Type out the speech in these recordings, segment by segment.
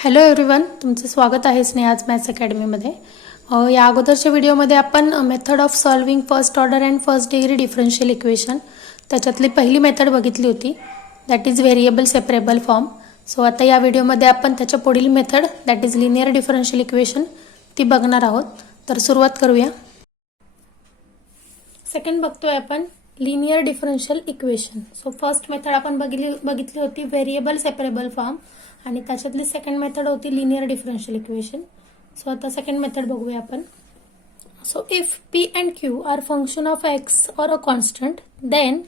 Hello everyone, तुमचं स्वागत आहे स्नेहाज मॅथ्स अकॅडमीमध्ये. या अगोदरच्या व्हिडिओमध्ये आपण method of solving first order and first degree differential equation त्याच्यातली पहिली मेथड बघितली होती, that is variable separable form. So आता या व्हिडिओमध्ये आपण त्याच्या पुढील method that is linear differential equation ती बघणार आहोत. तर सुरुवात करूया. सेकंड बघतोय आपण linear differential equation. So first method आपण बघितली होती व्हेरिएबल सेपरेबल फॉर्म आणि त्याच्यातली सेकंड मेथड होती लिनियर डिफरन्शियल इक्वेशन. सो आता सेकंड मेथड बघूया आपण. So if p and q are function of x or a constant then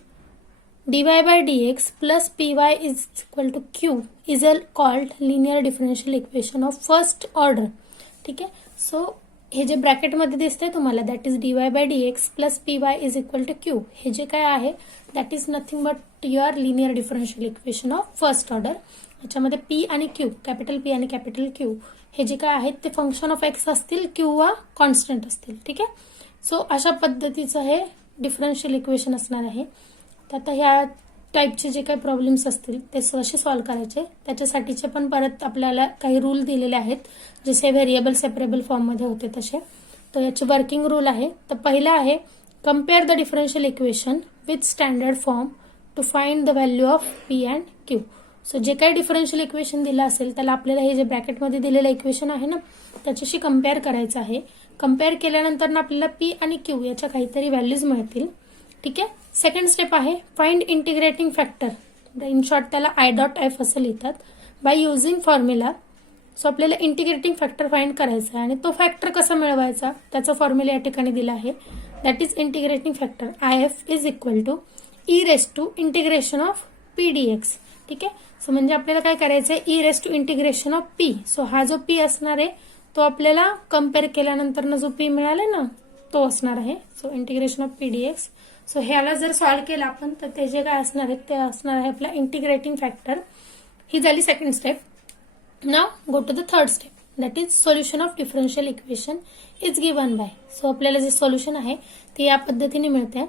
dy by dx plus py is equal to q is called linear differential equation of first order. ठीक आहे. So हे जे ब्रॅकेटमध्ये दिसते तुम्हाला that is dy by dx plus py is equal to q, हे जे काय आहे that is nothing but your linear differential equation of first order. याच्यामध्ये पी आणि क्यू, कॅपिटल पी आणि कॅपिटल क्यू हे जे काय आहेत ते फंक्शन ऑफ एक्स असतील किंवा कॉन्स्टंट असतील. ठीक आहे. सो अशा पद्धतीचं हे डिफरन्शियल इक्वेशन असणार आहे. तर आता ह्या टाईपचे जे काही प्रॉब्लेम्स असतील ते कसे सॉल्व्ह करायचे त्याच्यासाठीचे पण परत आपल्याला काही रूल दिलेले आहेत, जसे व्हेरिएबल सेपरेबल फॉर्ममध्ये होते तसे. तर याचे वर्किंग रूल आहे. तर पहिला आहे compare the differential equation with standard form to find the value of P and Q. So जे काही डिफरन्शियल इक्वेशन दिलं असेल त्याला आपल्याला हे जे ब्रॅकेटमध्ये दिलेलं इक्वेशन आहे ना त्याच्याशी कम्पेअर करायचं आहे. कम्पेअर केल्यानंतर ना आपल्याला पी आणि क्यू याच्या काहीतरी व्हॅल्यूज मिळतील. ठीक आहे. सेकंड स्टेप आहे find integrating factor. In short त्याला आय डॉट एफ असं लिहितात. By using formula. सो आपल्याला इंटिग्रेटिंग फॅक्टर फाइंड करायचा आहे आणि तो फॅक्टर कसा मिळवायचा त्याचा फॉर्म्युला या ठिकाणी दिला आहे. That is integrating factor I F is equal to e raise to integration of P D X. ठीक आहे. सो म्हणजे आपल्याला काय करायचं आहे, e raise to integration of P. So हा जो पी असणार आहे तो आपल्याला कम्पेअर केल्यानंतर जो पी मिळाला ना तो असणार आहे. So integration of P D x. So ह्याला जर सॉल्व्ह केलं आपण तर ते जे काय असणार आहे ते असणार आहे आपला इंटिग्रेटिंग फॅक्टर. ही झाली second step. Now go to the third step that is solution of differential equation is given by. So आपल्याला जे सोल्युशन आहे ते या पद्धतीने मिळते.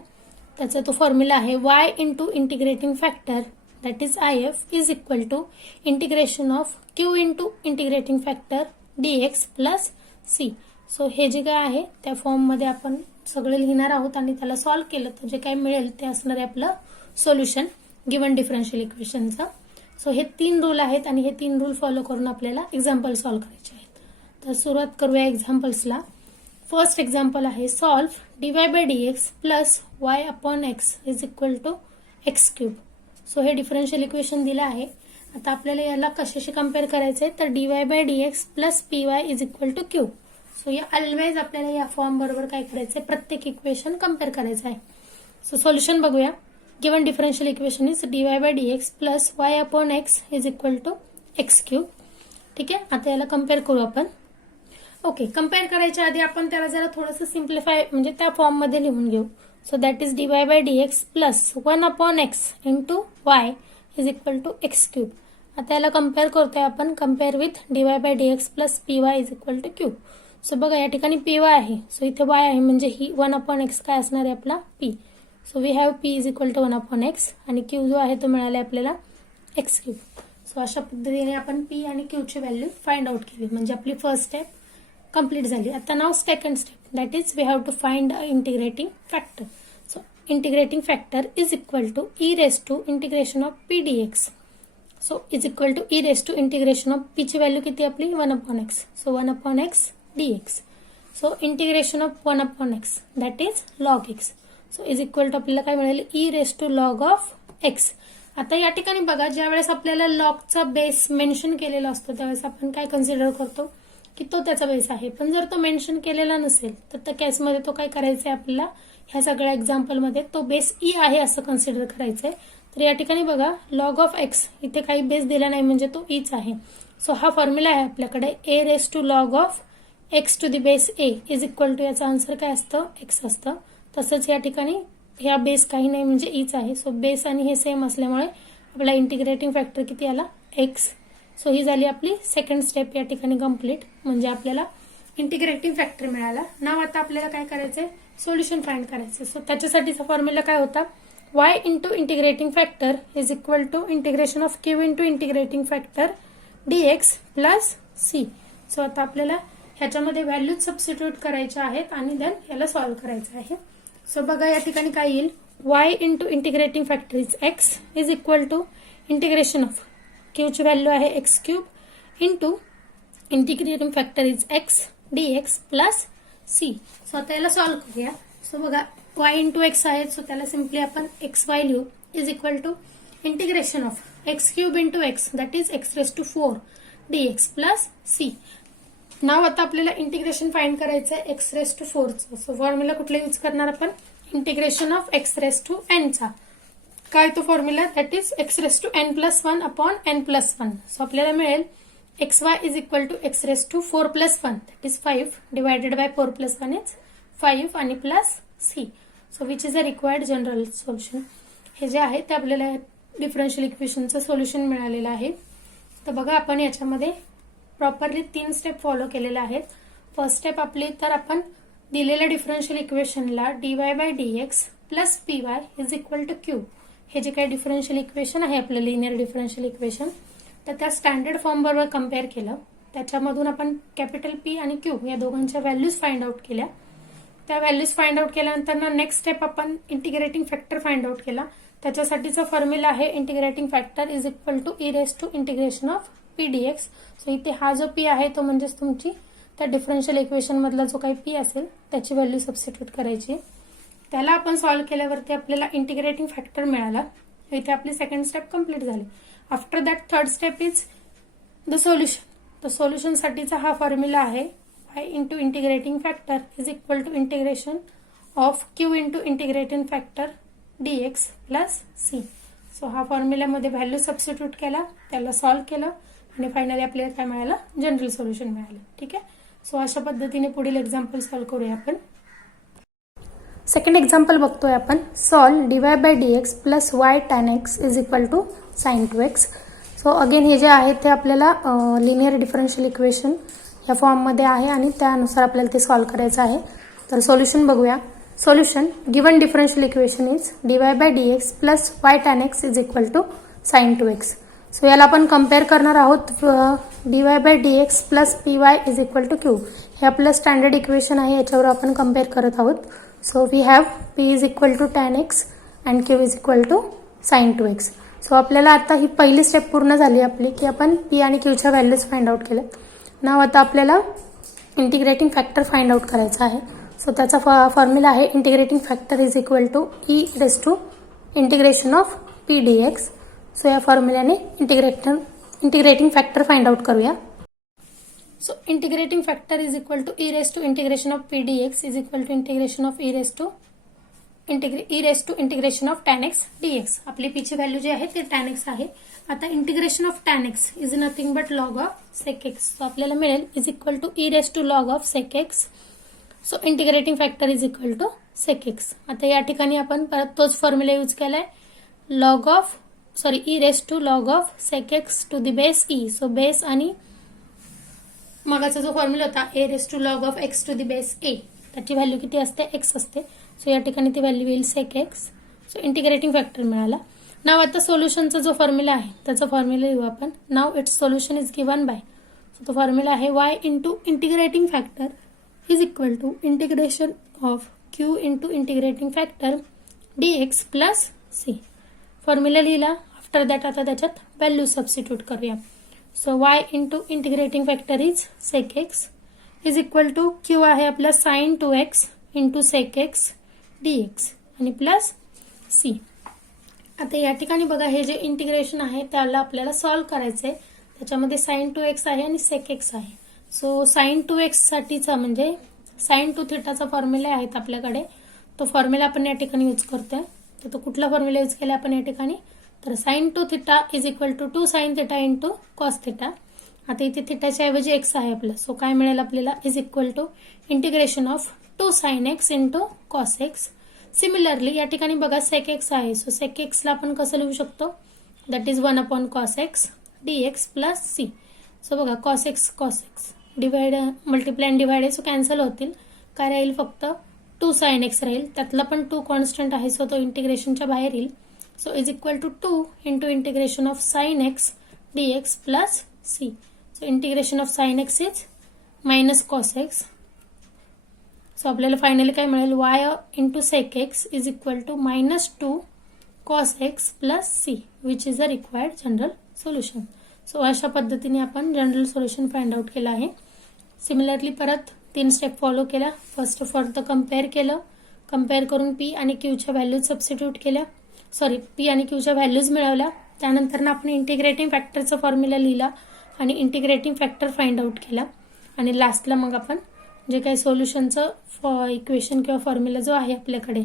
त्याचा तो फॉर्म्युला आहे y into integrating factor that is I F is equal to integration of Q into integrating factor dx plus C. So हे जे काय आहे त्या फॉर्ममध्ये आपण सगळे लिहिणार आहोत आणि त्याला सॉल्व्ह केलं तर जे काय मिळेल ते असणार आहे आपलं सोल्युशन गिवन डिफरन्शियल इक्वेशनचं. सो हे 3 रूल आहेत आणि हे 3 रूल फॉलो करून आपल्याला एक्झाम्पल सॉल्व्ह करायचे आहेत. तर सुरुवात करूया एक्झाम्पल्सला. फर्स्ट एक्झाम्पल आहे solve dy by dx plus y upon X is equal to X cube. So हे डिफरन्शियल इक्वेशन दिलं आहे. आता आपल्याला याला कशाशी कम्पेअर करायचंय तर dy by dx plus P Y is equal to Q. So या ऑलवेज आपल्याला या फॉर्म बरोबर काय करायचंय, प्रत्येक इक्वेशन कम्पेअर करायचं आहे. सो सोल्युशन बघूया. Given differential equation is dy by dx plus y upon X is equal to X cube. ठीक आहे. आता याला कम्पेअर करू आपण. ओके. कम्पेअर करायच्या आधी आपण त्याला जरा थोडंसं सिम्प्लिफाय म्हणजे त्या फॉर्म मध्ये लिहून घेऊ. So that is dy by dx plus 1 upon x into Y is equal to X cube. आता याला कम्पेअर करतोय आपण. Compare with dy by dx plus P Y is equal to Q. So बघा या ठिकाणी पी वाय आहे. So इथे Y आहे म्हणजे ही 1 अपॉन एक्स काय असणार आहे आपला P. So we have P is equal to 1 upon X आणि क्यू जो आहे तो मिळाला आपल्याला एक्स क्यूब. सो अशा पद्धतीने आपण पी आणि क्यू ची व्हॅल्यू फाइंड आउट केली म्हणजे आपली फर्स्ट स्टेप कंप्लीट झाली. आता now second step that is we have to find integrating factor. So integrating factor is equal to e raise to integration of P D x. So is equal to e raise to integration of p ची value किती आपली 1 upon x. So 1 upon x dx. So integration of 1 upon x that is log x. So is equal to आपल्याला काय मिळेल e raise to log of x. आता या ठिकाणी बघा ज्यावेळेस आपल्याला लॉगचा बेस मेन्शन केलेला असतो त्यावेळेस आपण काय कन्सिडर करतो की तो त्याचा बेस आहे. पण जर तो मेन्शन केलेला नसेल तर त्या केसमध्ये तो काय करायचा आहे आपल्याला ह्या सगळ्या एक्झाम्पलमध्ये तो बेस ई आहे असं कन्सिडर करायचंय. तर या ठिकाणी बघा लॉग ऑफ एक्स इथे काही बेस दिला नाही म्हणजे तो ईच आहे. सो हा फॉर्म्युला आहे आपल्याकडे a raise to log of x to the base a is equal to याचा आन्सर काय असतं एक्स असतं. तसंच या ठिकाणी ह्या बेस काही नाही म्हणजे ईच आहे. सो बेस आणि हे सेम असल्यामुळे आपला इंटिग्रेटिंग फॅक्टर किती आला एक्स. सो ही झाली आपली सेकंड स्टेप या ठिकाणी कम्प्लीट म्हणजे आपल्याला इंटिग्रेटिंग फॅक्टर मिळाला. नाव आता आपल्याला काय करायचंय सोल्युशन फाइंड करायचं. सो त्याच्यासाठीचा फॉर्म्युला काय होता y into integrating factor is equal to integration of Q into integrating factor dx plus C. So आता आपल्याला ह्याच्यामध्ये व्हॅल्यूज सबस्टिट्यूट करायच्या आहेत आणि देन याला सॉल्व्ह करायचं आहे. सो बघा या ठिकाणी काय येईल, y into integrating factor is x is equal to integration of q ची व्हॅल्यू आहे x cube into integrating factor is x dx plus C. So आता याला सॉल्व्ह करूया. सो बघा y इंटू एक्स आहे, सो त्याला सिम्पली आपण x y लिहू is equal to integration of x cube into x that is x raise to 4 dx plus c. Now आता आपल्याला इंटिग्रेशन फाइंड करायचं आहे एक्स रेस टू 4 चं. सो फॉर्म्युला कुठला यूज करणार आपण, integration of x raise to N चा. काय तो formula, that is x raise to N plus 1 upon N plus 1. So आपल्याला मिळेल X Y is equal to x raise to 4 plus 1 that is 5 divided by 4 plus 1 is 5 आणि plus C. So which is a required general solution. हे जे आहे ते आपल्याला differential इक्वेशनचं solution मिळालेलं आहे. तर बघा आपण याच्यामध्ये प्रॉपरली 3 स्टेप फॉलो केलेले आहेत. फर्स्ट स्टेप आपली, तर आपण दिलेल्या डिफरन्शियल इक्वेशनला dy by dx plus py is equal to q, हे जे काही डिफरन्शियल इक्वेशन आहे आपलं लिनियर डिफरन्शियल इक्वेशन, तर त्या स्टँडर्ड फॉर्म बरोबर कम्पेअर केलं. त्याच्यामधून आपण कॅपिटल P आणि Q या दोघांच्या व्हॅल्यूज फाइंड आउट केल्या. त्या व्हॅल्यूज फाइंड आउट केल्यानंतर नेक्स्ट स्टेप आपण इंटिग्रेटिंग फॅक्टर फाइंड आउट केला. त्याच्यासाठीचा फॉर्म्युला आहे integrating factor is equal to e raise to integration of P DX. So इथे हा जो पी आहे तो म्हणजेच तुमची त्या डिफरन्शियल इक्वेशन मधला जो काही पी असेल त्याची व्हॅल्यू सबस्टिट्यूट करायची. त्याला आपण सॉल्व्ह केल्यावरती आपल्याला इंटिग्रेटिंग फॅक्टर मिळाला. इथे आपली सेकंड स्टेप कंप्लीट झाली. After that third step is the solution. तर सोल्युशन साठीचा हा फॉर्म्युला आहे y into integrating factor is equal to integration of q into integrating factor dx plus C. So हा फॉर्म्युल्यामध्ये व्हॅल्यू सबस्टिट्यूट केला, त्याला solve केलं आणि फायनली आपल्याला काय मिळालं, जनरल सोल्युशन मिळालं. ठीक आहे. सो अशा पद्धतीने पुढील एक्झाम्पल सॉल्व्ह करूया आपण. सेकंड एक्झाम्पल बघतोय आपण, solve dy by dx plus y tan x is equal to sin 2x. So again हे जे आहे ते आपल्याला लिनियर डिफरन्शियल इक्वेशन या फॉर्ममध्ये आहे आणि त्यानुसार आपल्याला ते सॉल्व्ह करायचं आहे. तर सोल्युशन बघूया. Solution, given differential equation is dy by dx plus y tan x is equal to sin 2x. So याला आपण कम्पेअर करणार आहोत dy by dx plus py is equal to q. हे आपलं स्टँडर्ड इक्वेशन आहे, याच्यावर आपण कम्पेअर करत आहोत. So we have p is equal to tan x and q is equal to sin 2x. So आपल्याला आता ही पहिली स्टेप पूर्ण झाली आपली की आपण p आणि q च्या व्हॅल्यूज फाइंड आउट केल्या. नाव आता आपल्याला इंटिग्रेटिंग फॅक्टर फाइंड आउट करायचा आहे. सो त्याचा फॉर्म्युला आहे integrating factor is equal to e raise to integration of P D x. So या फॉर्म्युल्याने इंटिग्रेटिंग फॅक्टर फाइंड आउट करूया. So integrating factor is equal to e raise to integration of P D x is equal to integration of e raise to integration of tan x dx. आपली P ची value जी आहे ती tan x आहे. आता integration of tan x is nothing but log of sec x. So आपल्याला मिळेल is equal to e raise to log of sec x. So integrating factor is equal to sec x. आता या ठिकाणी आपण परत तोच फॉर्म्युला यूज केलाय, e raise to log of sec x to the base e. So base आणि मगाचा जो फॉर्म्युला होता a raise to log of x to the base a, त्याची व्हॅल्यू किती असते, x असते. सो या ठिकाणी ती व्हॅल्यू येईल sec x. So integrating factor मिळाला. नाव आता सोल्युशनचा जो फॉर्म्युला आहे त्याचा फॉर्म्युला लिहू आपण. Now its solution is given by, so तो फॉर्म्युला आहे y into integrating factor is equal to integration of q into integrating factor dx plus c. Formula लिहिला. आफ्टर दॅट आता त्याच्यात व्हॅल्यू सबस्टिट्यूट करूया. So y into integrating factor is sec x is equal to q आहे आपला sin 2x into sec x dx आणि plus c. आता या ठिकाणी बघा हे जे इंटिग्रेशन आहे त्याला आपल्याला सॉल्व्ह करायचंय. त्याच्यामध्ये sin 2x आहे आणि sec x आहे. सो sin 2x साठीचा म्हणजे sin 2 थिटाचा फॉर्म्युला आहेत आपल्याकडे, तो फॉर्म्युला आपण या ठिकाणी यूज करतोय. तर तो कुठला फॉर्म्युला यूज केला आपण या ठिकाणी, तर sin 2 theta is equal to 2 sin theta into cos theta. आता इथे थिटाच्या ऐवजी एक्स आहे आपलं. सो काय मिळेल आपल्याला, is equal to integration of 2 sin x into cos x. Similarly या ठिकाणी बघा sec x आहे. सो sec x ला आपण कसं लिहू शकतो, that is 1 upon cos x dx plus C. So बघा cos x divide multiply and divide so cancel होतील. काय राहील, फक्त 2 sin x राहील. त्यातला पण 2 कॉन्स्टंट आहे, सो तो इंटिग्रेशनच्या बाहेर येईल. So is equal to 2 into integration of sin x dx plus c. So integration of sine x is minus cos x. So आपल्याला फायनली काय मिळेल, y into sec x is equal to -2 cos x plus c, which is a required general solution. So अशा पद्धतीने आपण general solution find out केलं आहे. Similarly परत 3 step follow केल्या. फर्स्ट ऑफ ऑल तर कम्पेअर केलं. कम्पेअर करून पी आणि क्यूच्या व्हॅल्यूज सबस्टिट्यूट केल्या, पी आणि क्यूच्या व्हॅल्यूज मिळवल्या. त्यानंतर आपण इंटिग्रेटिंग फॅक्टरचा फॉर्म्युला लिहिला आणि इंटिग्रेटिंग फॅक्टर फाइंड आउट केला. आणि लास्टला मग आपण जे काही सोल्युशनचं इक्वेशन किंवा फॉर्म्युला जो आहे आपल्याकडे,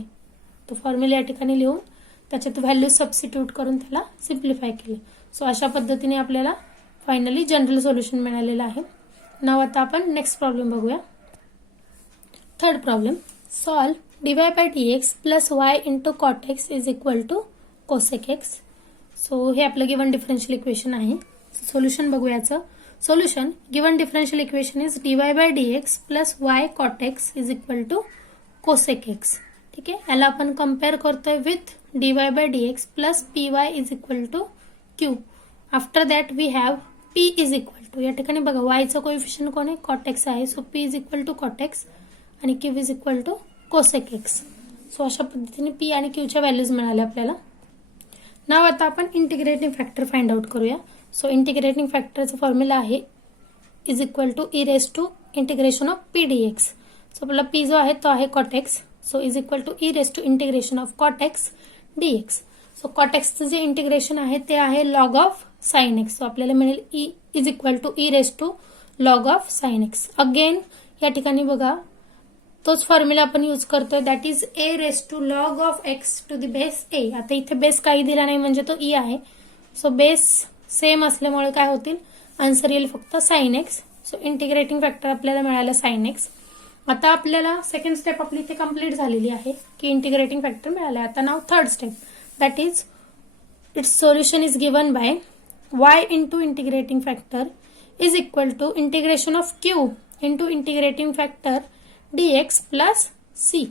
तो फॉर्म्युला या ठिकाणी लिहून त्याच्यात व्हॅल्यूज सबस्टिट्यूट करून त्याला सिम्प्लिफाय केलं. सो अशा पद्धतीने आपल्याला फायनली जनरल सोल्युशन मिळालेलं आहे. नाव आता आपण नेक्स्ट प्रॉब्लेम बघूया. Third problem, solve dy by dx plus y into cot x is equal to cosec x. So हे आपलं गिवन डिफरन्शियल इक्वेशन आहे. सोल्युशन बघूया याचं. Solution, given differential equation is dy by dx plus y cot x is equal to cosec x. ठीक आहे, याला आपण compare करतोय with dy by dx plus py is equal to q. After that we have p is equal to, या ठिकाणी बघा वायचं coefficient कोण आहे, कॉट एक्स आहे. So p is equal to cot x आणि q is equal to cosec x. So अशा पद्धतीने p आणि q च्या व्हॅल्यूज मिळाल्या आपल्याला. नाव आता आपण इंटिग्रेटिंग फॅक्टर फाइंड आउट करूया. सो इंटिग्रेटिंग फॅक्टरचा फॉर्म्युला आहे is equal to e raise to integration of P D x. So आपला p जो आहे तो आहे cot x. So is equal to e raise to integration of cot x d x. So cot एक्सचं जे integration आहे ते आहे log of sine x. So आपल्याला मिळेल e is equal to e raise to log of sine x. Again या ठिकाणी बघा तोच फॉर्म्युला आपण यूज करतोय, that is a raise to log of x to the base a. आता इथे बेस काही दिला नाही म्हणजे तो ई आहे. सो बेस सेम असल्यामुळे काय होतील, आन्सर येईल फक्त sign x. So integrating factor आपल्याला मिळालं साइन एक्स. आता आपल्याला सेकंड स्टेप आपली इथे कंप्लीट झालेली आहे की इंटिग्रेटिंग फॅक्टर मिळाला. आता now third step, that is its solution is given by y into integrating factor is equal to integration of q into integrating factor dx plus c.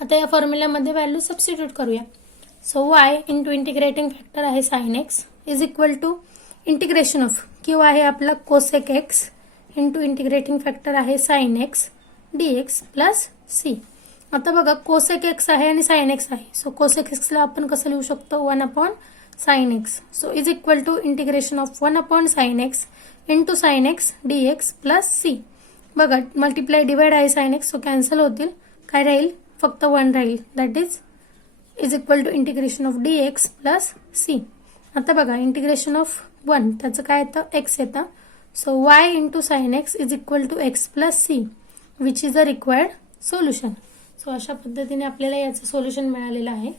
आता या फॉर्म्युल्यामध्ये व्हॅल्यू सबस्टिट्यूट करूया. So y into integrating factor आहे sine x is equal to integration of q आहे आपला cosec x into integrating factor आहे sine x dx plus c. आता बघा कोसेक एक्स आहे आणि साइन एक्स आहे. सो कोसेक एक्सला आपण कसं लिहू शकतो, 1 upon sine x. So is equal to integration of 1 upon sine x into sine x dx plus c. बघा मल्टिप्लाय डिवाइड आहे साइन एक्स, सो कॅन्सल होतील. काय राहील, फक्त 1 राहील. That is equal to integration of dx plus c. आता बघा integration of 1 त्याचं काय येतं, x येतं. So y into sine x is equal to x plus c, which is a required solution. So अशा पद्धतीने आपल्याला याचं सोल्युशन मिळालेलं आहे.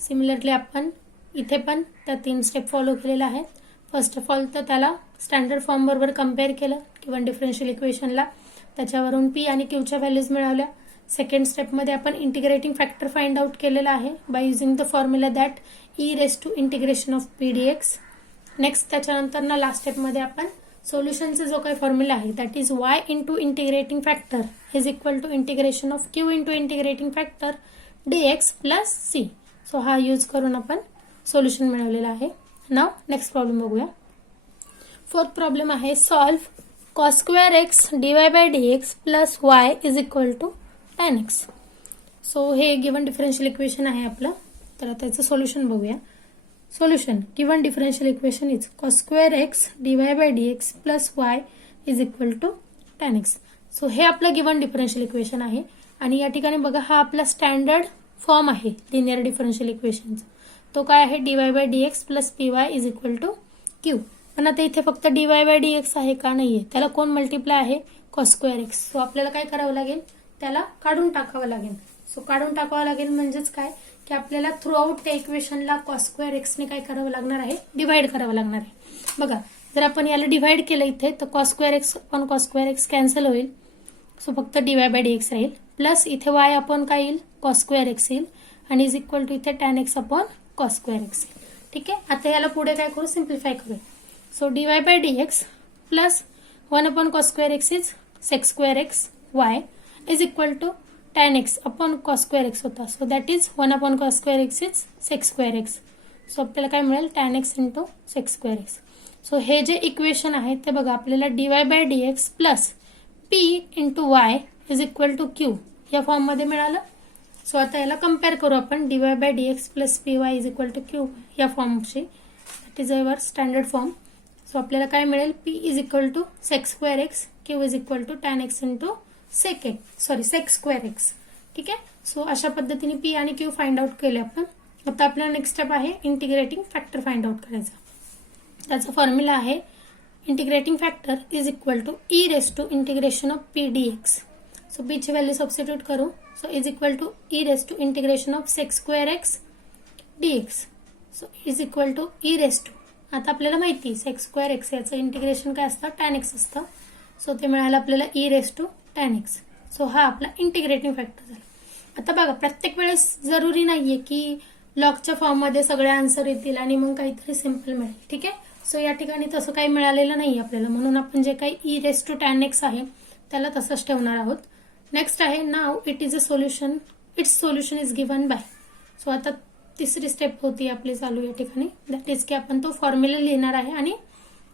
सिमिलरली आपण इथे पण त्या 3 स्टेप फॉलो केलेल्या आहेत. फर्स्ट ऑफ ऑल तर त्याला स्टँडर्ड फॉर्म बरोबर कम्पेअर केलं किंवा डिफरन्शियल इक्वेशनला, त्याच्यावरून पी आणि क्यूच्या व्हॅल्यूज मिळवल्या. सेकंड स्टेपमध्ये आपण इंटिग्रेटिंग फॅक्टर फाइंड आउट केलेला आहे by using the formula that e raise to integration of P D x. Next त्याच्यानंतर ना लास्ट स्टेपमध्ये आपण सोल्युशनचा जो काही फॉर्म्युला आहे that is y into integrating factor is equal to integration of q into integrating factor dx plus c. So हा use करून आपण सोल्युशन मिळवलेलं आहे. नाव नेक्स्ट प्रॉब्लेम बघूया. फोर्थ प्रॉब्लेम आहे solve cos square x dy by dx plus y is equal to tan x. So हे given differential equation आहे आपलं. तर आता त्याचं सोल्युशन बघूया. Solution, given differential equation is cos square x dy by dx plus y is equal to tan x. So हे आपलं given differential equation आहे आणि या ठिकाणी बघा हा आपला स्टँडर्ड फॉर्म आहे लिनियर डिफरन्शियल इक्वेशनचा. तो काय आहे, dy by dx plus py is equal to q. पण आता इथे फक्त dy बाय dx आहे का, नाहीये. त्याला कोण मल्टिप्लाय आहे, cos स्क्वेअर एक्स. सो आपल्याला काय करावं लागेल, त्याला काढून टाकावं लागेल. सो काढून टाकावं लागेल म्हणजेच काय की आपल्याला थ्रू आउट त्या इक्वेशनला cos स्क्वेअर एक्सने काय करावं लागणार आहे, डिवाइड करावं लागणार आहे. बघा जर आपण याला डिवाइड केलं इथे तर cos square x upon cos square x cancel होईल. सो फक्त dy बाय dx राहील. प्लस इथे y अपॉन काय येईल, cos स्क्वेअर एक्स येईल आणि इज इक्वल टू इथे tan x upon cos square x येईल. ठीक आहे, आता याला पुढे काय करू, सिम्प्लिफाय करूया. So dy by dx plus 1 upon cos square x is sec square x y is equal to tan x upon cos square x होता. So that is 1 upon cos square x is sec square x. So आपल्याला काय मिळेल, tan x into sec square x. So हे जे equation आहे ते बघा आपल्याला dy/dx plus p into Y is equal to q या फॉर्ममध्ये मिळालं. सो आता याला कम्पेअर करू आपण dy/dx plus py is equal to q या फॉर्मशी. That is our standard form. So आपल्याला काय मिळेल p is equal to sec square x, q is equal to tan x into sec square x. ठीक आहे. So अशा पद्धतीने p आणि q फाइंड आउट केले आपण. आता आपल्याला नेक्स्ट स्टेप आहे इंटिग्रेटिंग फॅक्टर फाइंड आउट करायचा. त्याचा फॉर्म्युला आहे integrating factor is equal to e raise to integration of P D x. So p ची व्हॅल्यू सबस्टिट्यूट करू. So is equal to e raise to integration of sec square x d x. So is equal to e raise to, आता आपल्याला माहिती sec square x याचं integration काय असतं, tan x असतं. So ते मिळालं आपल्याला e raise to tan x. So हा आपला इंटिग्रेटिंग फॅक्टर झाला. आता बघा प्रत्येक वेळेस जरुरी नाहीये की लॉगच्या फॉर्ममध्ये सगळे आन्सर येतील आणि मग काहीतरी सिम्पल मिळेल. ठीक आहे. सो या ठिकाणी तसं काही मिळालेलं नाही आपल्याला, म्हणून आपण जे काही e raise to tan x आहे त्याला तसंच ठेवणार आहोत. नेक्स्ट आहे now it is a solution, its solution is given by. So आता तिसरी स्टेप होती आपली चालू या ठिकाणी. दॅट इज की आपण तो फॉर्म्युला लिहिणार आहे आणि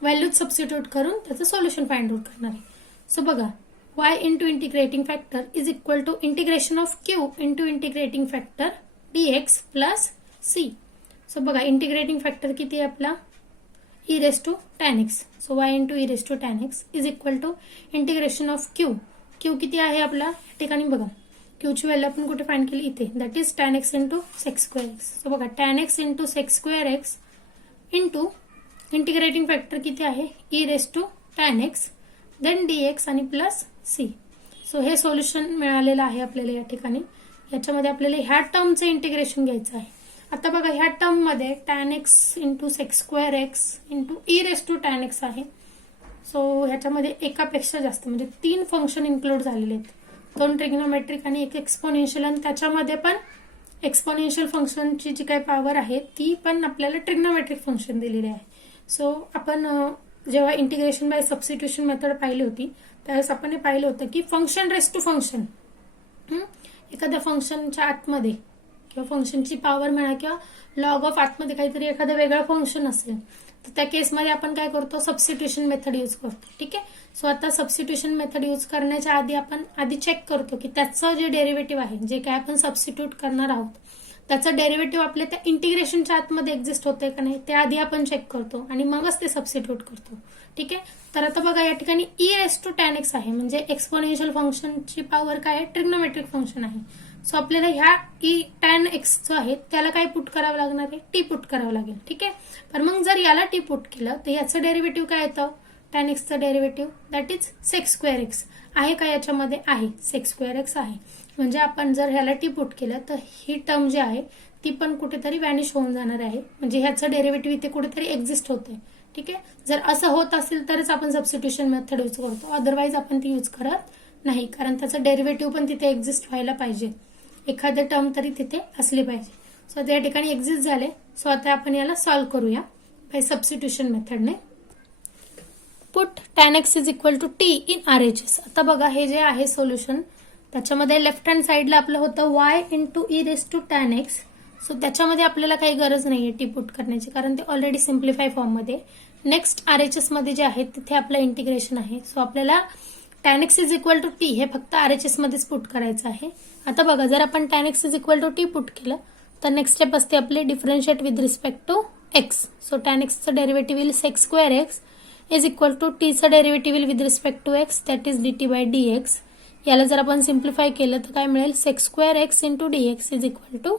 व्हॅल्यूज सबस्टिट्यूट करून त्याचं सोल्युशन फाइंड आउट करणार आहे. सो बघा y into integrating factor is equal to integration of q into integrating factor dx plus c. So बघा इंटिग्रेटिंग फॅक्टर किती आहे आपला e raise to tan x. So y into e raise to tan x is equal to integration of q. q किती आहे आपला या ठिकाणी बघा q ची व्हॅल्यू आपण कुठे फाइंड केली इथे, that is tan x into sec square x. So बघा tan x into sec square x into integrating factor किती आहे e raise to tan x then dx आणि प्लस c. सो हे सोल्युशन मिळालेलं आहे आपल्याला या ठिकाणी. याच्यामध्ये आपल्याला ह्या टर्मचं इंटिग्रेशन घ्यायचं आहे. आता बघा ह्या टर्म मध्ये tan x into sec square x into e raise to tan x आहे. सो ह्याच्यामध्ये एकापेक्षा जास्त म्हणजे 3 फंक्शन इन्क्लूड झालेले आहेत, 2 ट्रिग्नोमेट्रिक आणि एक एक्सपोनेन्शियल. आणि त्याच्यामध्ये पण एक्सपोनेन्शियल फंक्शनची जी काही पॉवर आहे ती पण आपल्याला ट्रिग्नोमेट्रिक फंक्शन दिलेली आहे. सो आपण जेव्हा इंटिग्रेशन बाय सबस्टिट्यूशन मेथड पाहिली होती त्यावेळेस आपण हे पाहिलं होतं की फंक्शन रेस टू फंक्शन, एखाद्या फंक्शनच्या आतमध्ये किंवा फंक्शनची पॉवर म्हणा किंवा लॉग ऑफ आतमध्ये काहीतरी एखादं वेगळं फंक्शन असेल तर त्या केसमध्ये आपण काय करतो सबस्टिट्यूशन मेथड यूज करतो. ठीक आहे. सो आता सबस्टिट्यूशन मेथड यूज करण्याच्या आधी आपण चेक करतो की त्याचं जे डेरिव्हेटिव्ह आहे जे काय आपण सबस्टिट्यूट करणार आहोत त्याचं डेरिव्हेटिव्ह आपल्या त्या इंटिग्रेशनच्या आतमध्ये एक्झिस्ट होतंय का नाही ते आधी आपण चेक करतो आणि मगच ते सबस्टिट्यूट करतो. ठीक आहे. तर आता बघा या ठिकाणी e raise to tan x आहे म्हणजे एक्सपोनेन्शियल फंक्शनची पॉवर काय आहे ट्रिग्नोमेट्रिक फंक्शन आहे. सो आपल्याला ह्या ई टॅन एक्स जो आहे त्याला काय पुट करावं लागणार आहे, टी पुट करावं लागेल. ठीक आहे. पण मग जर याला टी पुट केलं तर याचं डेरिव्हेटिव्ह काय येतं टॅन एक्सचं derivative that is sec square x आहे का याच्यामध्ये आहे सेक स्क्वेअर एक्स आहे. म्हणजे आपण जर ह्याला टी पुट केलं तर ही टर्म जी आहे ती पण कुठेतरी व्हॅनिश होऊन जाणार आहे म्हणजे ह्याचं डेरिव्हेटिव्ह इथे कुठेतरी एक्झिस्ट होतंय. ठीक आहे. जर असं होत असेल तरच आपण सबस्टिट्यूशन मेथड यूज करतो, अदरवाईज आपण ती यूज करत नाही कारण त्याचं डेरिव्हेटिव्ह पण तिथे एक्झिस्ट व्हायला पाहिजे, एखादे टर्म तरी तिथे असली पाहिजे. सो त्या ठिकाणी एक्झिस्ट झाले. सो आता आपण याला सॉल्व्ह करूया बाय सबस्टिट्यूशन मेथडने. Put tan x is equal to t in RHS. आता बघा हे जे आहे सोल्युशन त्याच्यामध्ये लेफ्ट हँड साईडला आपलं होतं y into e raise to tan x. So त्याच्यामध्ये आपल्याला काही गरज नाहीये टी पुट करण्याची कारण ते ऑलरेडी सिम्प्लिफाय फॉर्ममध्ये. नेक्स्ट RHS मध्ये जे आहे तिथे आपलं इंटिग्रेशन आहे. सो आपल्याला tan x is equal to t हे फक्त RHS मध्येच पुट करायचं आहे. आता बघा जर आपण tan x is equal to t put केलं तर नेक्स्ट स्टेप असते आपली differentiate with respect to x. So tan एक्सचं derivative will sec square x is equal to टीचं derivative with respect to x that is dt by dx. याला जर आपण simplify केलं तर काय मिळेल sec square x into dx is equal to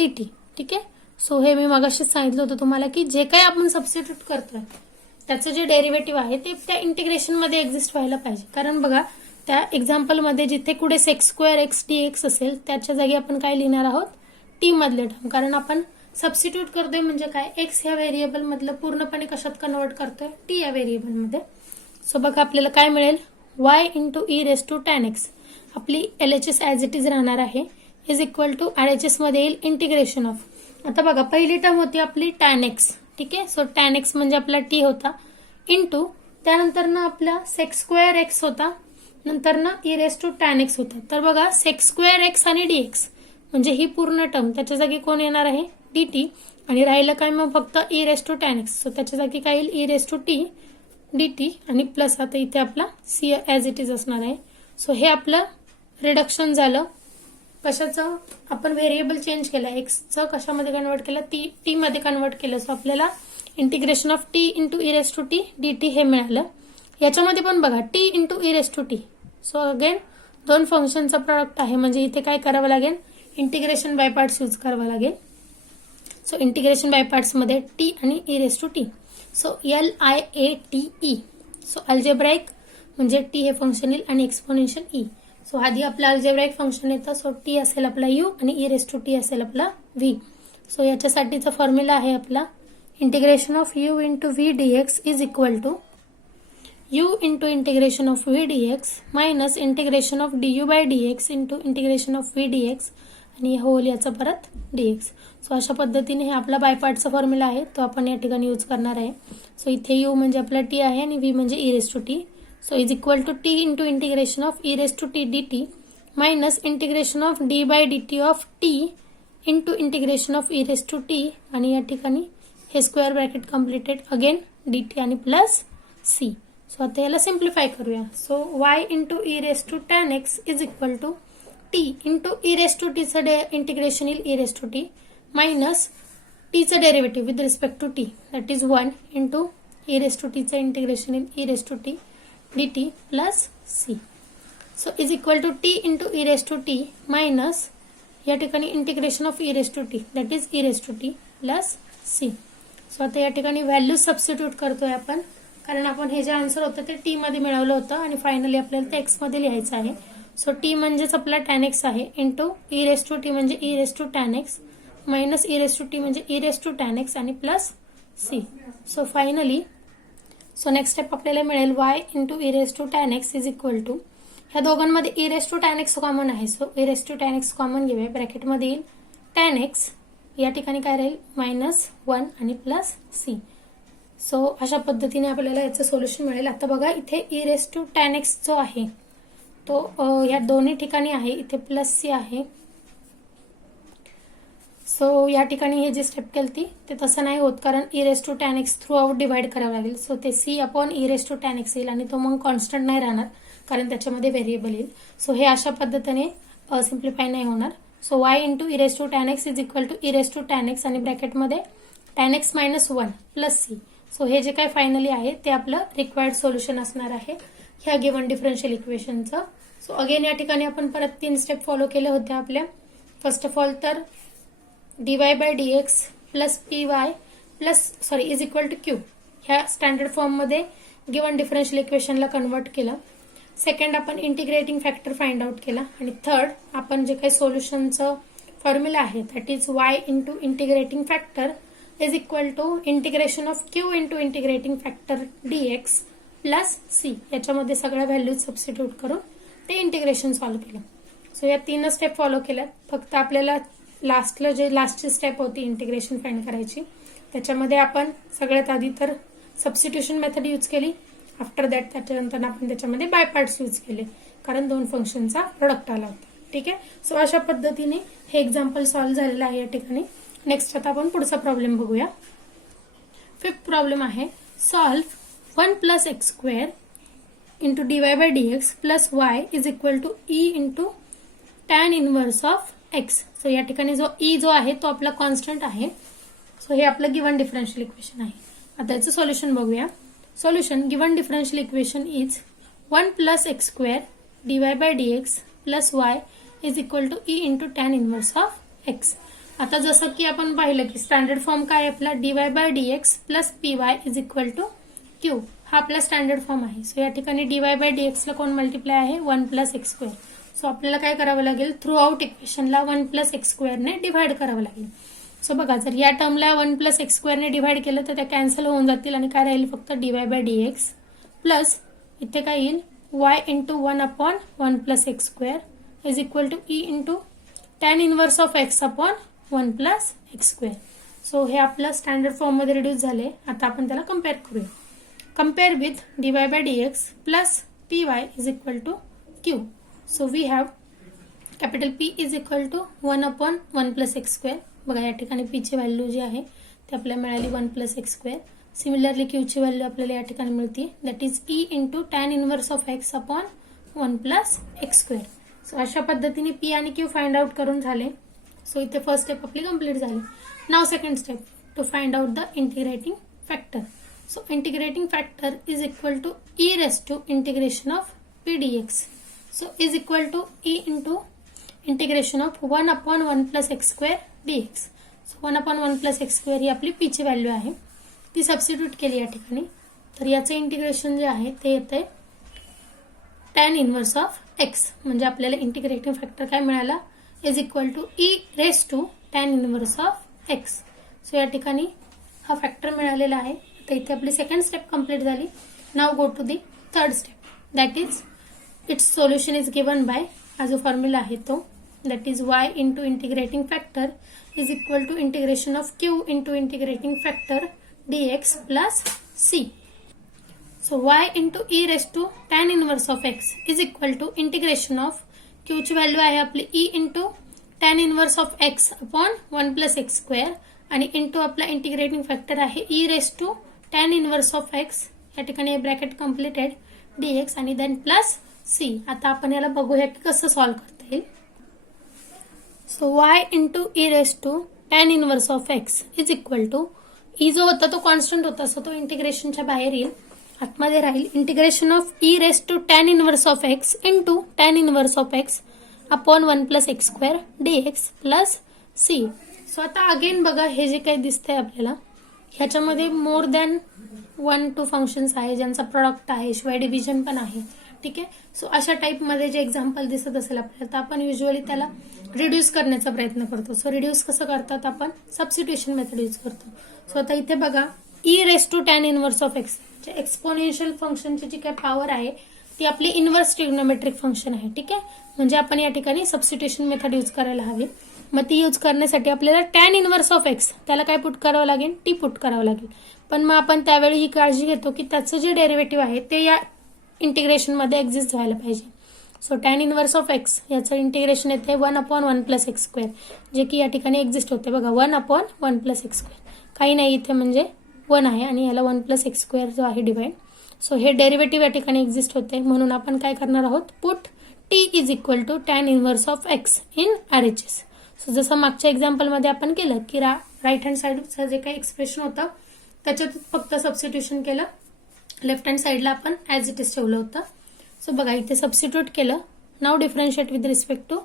dt. ठीक आहे. सो हे मी मगाशीच सांगितलं होतं तुम्हाला की जे काही आपण सबस्टिट्यूट करतोय त्याचं जे डेरिव्हेटिव्ह आहे ते त्या इंटिग्रेशन मध्ये एक्झिस्ट व्हायला पाहिजे. कारण बघा त्या एक्झाम्पल मध्ये जिथे कुठे सेक स्क्वेअर एक्स dx असेल त्याच्या जागी आपण काय लिहिणार आहोत टी मधले टर्म, कारण आपण सबस्टिट्यूट करतोय म्हणजे काय एक्स ह्या व्हेरिएबल मधलं पूर्णपणे कशात कन्वर्ट करतोय टी या व्हेरिएबल मध्ये. सो बघा आपल्याला काय मिळेल y into e raise to tan x आपली LHS ॲज इट इज राहणार आहे इज इक्वल टू RHS मध्ये येईल इंटिग्रेशन ऑफ. आता बघा पहिली टर्म होती आपली टॅन एक्स. ठीक आहे. सो टॅन एक्स म्हणजे आपला टी होता इंटू त्यानंतर ना आपला सेक स्क्वेअर एक्स होता नंतर ना e raise to tan x होता. तर बघा सेक स्क्वेअर एक्स आणि dx म्हणजे ही पूर्ण टर्म त्याच्या जागी कोण येणार आहे डी टी, आणि राहिलं काय मग फक्त e raise to tan x. So त्याच्या जागी काय येईल e raise to t d t आणि प्लस आता इथे आपला सी ॲज इट इज असणार आहे. सो हे आपलं रिडक्शन झालं. कशाचं? आपण व्हेरिएबल चेंज केलं, एक्सचं कशामध्ये कन्वर्ट केलं, टी मध्ये कन्वर्ट केलं. सो आपल्याला integration of t into e raise to t d t हे मिळालं. याच्यामध्ये पण बघा t into e raise to t. So again दोन फंक्शनचा प्रॉडक्ट आहे, म्हणजे इथे काय करावं लागेल, इंटिग्रेशन बाय पार्ट्स यूज करावं लागेल. सो इंटिग्रेशन बाय पार्ट्स मध्ये टी आणि e raise to t. So LIATE. So algebraic म्हणजे टी हे फंक्शन येईल आणि एक्सपोनेन्शियल ई. सो आधी आपलं अल्जेब्राइक फंक्शन येतं. सो टी असेल आपला यू आणि ई रेस टू टी असेल आपला व्ही. सो याच्यासाठीचा फॉर्म्युला आहे आपला integration of u into v d x is equal to u into integration of v d x minus integration of d u by d x into integration of v d x आणि whole याचा परत D x. So अशा पद्धतीने हे आपला बायपार्टचा formula आहे, तो आपण या ठिकाणी यूज करणार आहे. सो इथे यू म्हणजे आपला टी आहे आणि व्ही म्हणजे e raise to t. So is equal to t into integration of e raise to t d t minus integration of d by d t of t into integration of e raise to t आणि या ठिकाणी हे square bracket completed again d t आणि plus C. So आता याला simplify करूया. So y into e raise to tan x is equal to t into e raise to टीचं integration येईल e raise to t minus टीचं derivative with respect to t that is 1 into e raise to टीचं integration येईल e raise to t d t plus C. So is equal to t into e raise to t minus या ठिकाणी integration of e raise to t that is e raise to t plus C. So आता या ठिकाणी value substitute करतोय आपण, कारण आपण हे जे आन्सर होतं ते टी मध्ये मिळवलं होतं आणि फायनली आपल्याला ते एक्स मध्ये लिहायचं आहे. सो टी म्हणजेच आपला टॅन एक्स आहे into e raise to t म्हणजे e raise to tan x minus e raise to t म्हणजे e raise to tan x आणि plus C. So finally next step आपल्याला मिळेल y into e raise to tan x is equal to ह्या दोघांमध्ये e raise to tan x common आहे. So e raise to tan x common घेऊया, ब्रॅकेटमध्ये येईल tan x या ठिकाणी काय राहील -1 आणि प्लस सी. सो अशा पद्धतीने आपल्याला याचं सोल्युशन मिळेल. आता बघा इथे e raise to tan x जो आहे तो या दोन्ही ठिकाणी आहे, इथे प्लस सी आहे. सो या ठिकाणी हे जे स्टेप केली ते तसं नाही होत, कारण e raise to tan x throughout divide करावं लागेल. सो ते c upon e raise to tan x येईल आणि तो मग कॉन्स्टंट नाही राहणार, कारण त्याच्यामध्ये व्हेरिएबल येईल. सो हे अशा पद्धतीने सिम्प्लिफाय नाही होणार. So y into e raise to tan x is equal to e raise to tan x आणि ब्रॅकेटमध्ये tan x -1 plus C. So हे जे काय फायनली आहे ते आपलं रिक्वायर्ड सोल्युशन असणार आहे ह्या गिव्हन डिफरन्शियल इक्वेशनचं. सो अगेन या ठिकाणी आपण परत 3 स्टेप फॉलो केले होते आपल्या. फर्स्ट ऑफ ऑल तर dy by dx plus py plus is equal to q ह्या स्टँडर्ड फॉर्ममध्ये गिव्हन डिफरन्शियल इक्वेशनला कन्वर्ट केलं. सेकंड आपण इंटिग्रेटिंग फॅक्टर फाइंड आउट केला आणि थर्ड आपण जे काही सोल्युशनचं फॉर्म्युला आहे that is y into integrating factor is equal to integration of Q into integrating factor dx plus c. याच्यामध्ये सगळ्या व्हॅल्यूज सबस्टिट्यूट करून ते इंटिग्रेशन सॉल्व्ह केलं. सो या 3 स्टेप फॉलो केल्यात. फक्त आपल्याला लास्टची स्टेप होती इंटिग्रेशन फाइंड करायची, त्याच्यामध्ये आपण सगळ्यात आधी तर सबस्टिट्यूशन मेथड यूज केली. आफ्टर दॅट त्याच्यानंतर आपण त्याच्यामध्ये बाय पार्ट्स यूज केले, कारण 2 फंक्शनचा प्रोडक्ट आला होता. ठीक आहे. सो अशा पद्धतीने हे एक्झाम्पल सॉल्व्ह झालेलं आहे या ठिकाणी. नेक्स्ट आता आपण पुढचा प्रॉब्लेम बघूया. 5th प्रॉब्लेम आहे solve 1 plus x square into dy by dx plus y is equal to e into tan inverse of x. So या ठिकाणी जो ई जो आहे तो आपला कॉन्स्टंट आहे. सो हे आपलं गिव्हन डिफरन्शियल इक्वेशन आहे. आता याचं सोल्युशन बघूया. Solution given differential equation is 1 plus x square dy by dx plus y is equal to e into tan inverse of x. आता जसं की आपण पाहिलं की स्टँडर्ड फॉर्म काय आहे आपला dy by dx plus py is equal to q हा आपला स्टँडर्ड फॉर्म आहे. सो या ठिकाणी dy बाय dx ला कोण मल्टिप्लाय आहे 1 प्लस एक्स स्क्वेअर. सो आपल्याला काय करावं लागेल थ्रू आउट इक्वेशनला 1 प्लस एक्स स्क्वेअरने डिव्हाइड करावं लागेल. सो बघा जर या टर्मला 1 प्लस एक्स स्क्वेअरने डिव्हाइड केलं तर त्या कॅन्सल होऊन जातील आणि काय राहील फक्त dy बाय dx प्लस इथे काय येईल y into 1 upon 1 plus x square is equal to e into tan inverse of x upon 1 plus x square. So हे आपलं स्टँडर्ड फॉर्म मध्ये रिड्यूस झाले. आता आपण त्याला कम्पेअर करूया. Compare with dy by dx plus py is equal to q. So we have capital P is equal to 1/1 plus x square. बघा या ठिकाणी P ची व्हॅल्यू जी आहे ती आपल्याला मिळाली 1 plus x square. Similarly Q ची व्हॅल्यू आपल्याला या ठिकाणी मिळते that is E into tan inverse of x upon 1 plus x square. So अशा पद्धतीने P आणि Q फाइंड आउट करून झाले. सो इथे फर्स्ट स्टेप आपली कंप्लीट झाली. Now second step to find out the integrating factor. So integrating factor is equal to e raised to integration of p dx. So is equal to e into integration of 1/1 plus x square dx. So 1/1 plus x square ही आपली p ची value आहे ती substitute केली या ठिकाणी. तर याचे integration जे आहे ते येते tan इनवर्स ऑफ x. म्हणजे आपल्याला इंटिग्रेटिंग फॅक्टर काय मिळाला is equal to e raised to tan inverse of x. So या ठिकाणी हा फॅक्टर मिळालेला आहे. तर इथे आपली सेकंड स्टेप कंप्लीट झाली. Now go to the third step that is its solution is given by हा जो फॉर्म्युला आहे तो that is y into integrating factor is equal to integration of q into integrating factor dx plus c. So y into e raise to tan inverse of x is equal to integration of q ची value आहे आपली e into tan inverse of x upon 1 plus x square आणि into आपला integrating factor आहे e raise to tan inverse of x या ठिकाणी bracket completed dx आणि then plus c. आता आपण याला बघूया की कसं सॉल्व्ह करता येईल. So y into e raise to tan inverse of x is equal to e जो होता तो कॉन्स्टंट होता सो तो इंटिग्रेशनच्या बाहेर येईल आतमध्ये राहील. Integration of e raise to tan inverse of x into tan inverse of x upon 1 plus x square dx plus c. So आता अगेन बघा हे जे काही दिसतंय आपल्याला ह्याच्यामध्ये मोर दॅन 1-2 फंक्शन्स आहे ज्यांचा प्रॉडक्ट आहे शिवाय डिव्हिजन पण आहे. ठीक आहे. सो अशा टाईपमध्ये जे एक्झाम्पल दिसत असेल आपल्याला तर आपण युजली त्याला रिड्यूस करण्याचा प्रयत्न करतो. सो रिड्यूस कसं करतात आपण सबस्टिट्यूशन मेथड यूज करतो. सो आता इथे बघा e raise to tan inverse of x exponential फंक्शनची जी काही पॉवर आहे ती आपली इनवर्स ट्रिग्नोमेट्रिक फंक्शन आहे. ठीक आहे. म्हणजे आपण या ठिकाणी सबस्टिट्यूशन मेथड यूज करायला हवी. मग ती यूज करण्यासाठी आपल्याला टॅन इनवर्स ऑफ एक्स त्याला काय पुट करावं लागेल टी पुट करावं लागेल. पण मग आपण त्यावेळी ही काळजी घेतो की त्याचं जे डेरिव्हेटिव्ह आहे ते या इंटिग्रेशनमध्ये एक्झिस्ट व्हायला पाहिजे. So tan inverse of x याचं इंटिग्रेशन येते 1/1 प्लस एक्स स्क्वेअर जे की या ठिकाणी एक्झिस्ट होते. बघा 1/1 प्लस एक्स स्क्वेअर काही नाही इथे म्हणजे 1 आहे आणि याला 1 प्लस एक्स स्क्वेअर जो आहे डिवाइड. सो हे डेरिव्हेटिव्ह या ठिकाणी एक्झिस्ट होते म्हणून आपण काय करणार आहोत put t is equal to tan inverse of x in RHS. So जसं मागच्या एक्झाम्पलमध्ये आपण केलं की राईट हँड साईडचं जे काही एक्सप्रेशन होतं त्याच्यात फक्त सबस्टिट्यूशन केलं. लेफ्ट हँड साईडला आपण ॲज इट इज ठेवलं होतं. सो बघा इथे सबस्टिट्यूट केलं. Now differentiate with respect to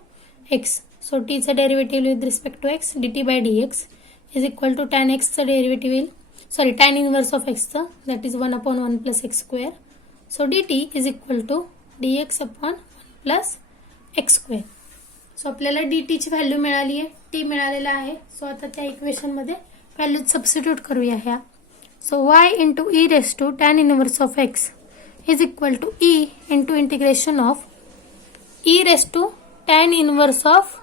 x. So टीचं derivative with respect to x dt by dx is equal to tan एक्सचं डेरिव्हेटिव्ह येईल सॉरी टॅन इनवर्स ऑफ एक्सचं that is 1/1 plus x square. So dt is equal to dx upon 1 plus x square. So आपल्याला dt ची value मिळाली आहे T मिळालेला आहे. So आता त्या इक्वेशनमध्ये व्हॅल्यू सबस्टिट्यूट करूया ह्या. So y into e raise to tan inverse of x is equal to e into integration of e raise to tan inverse of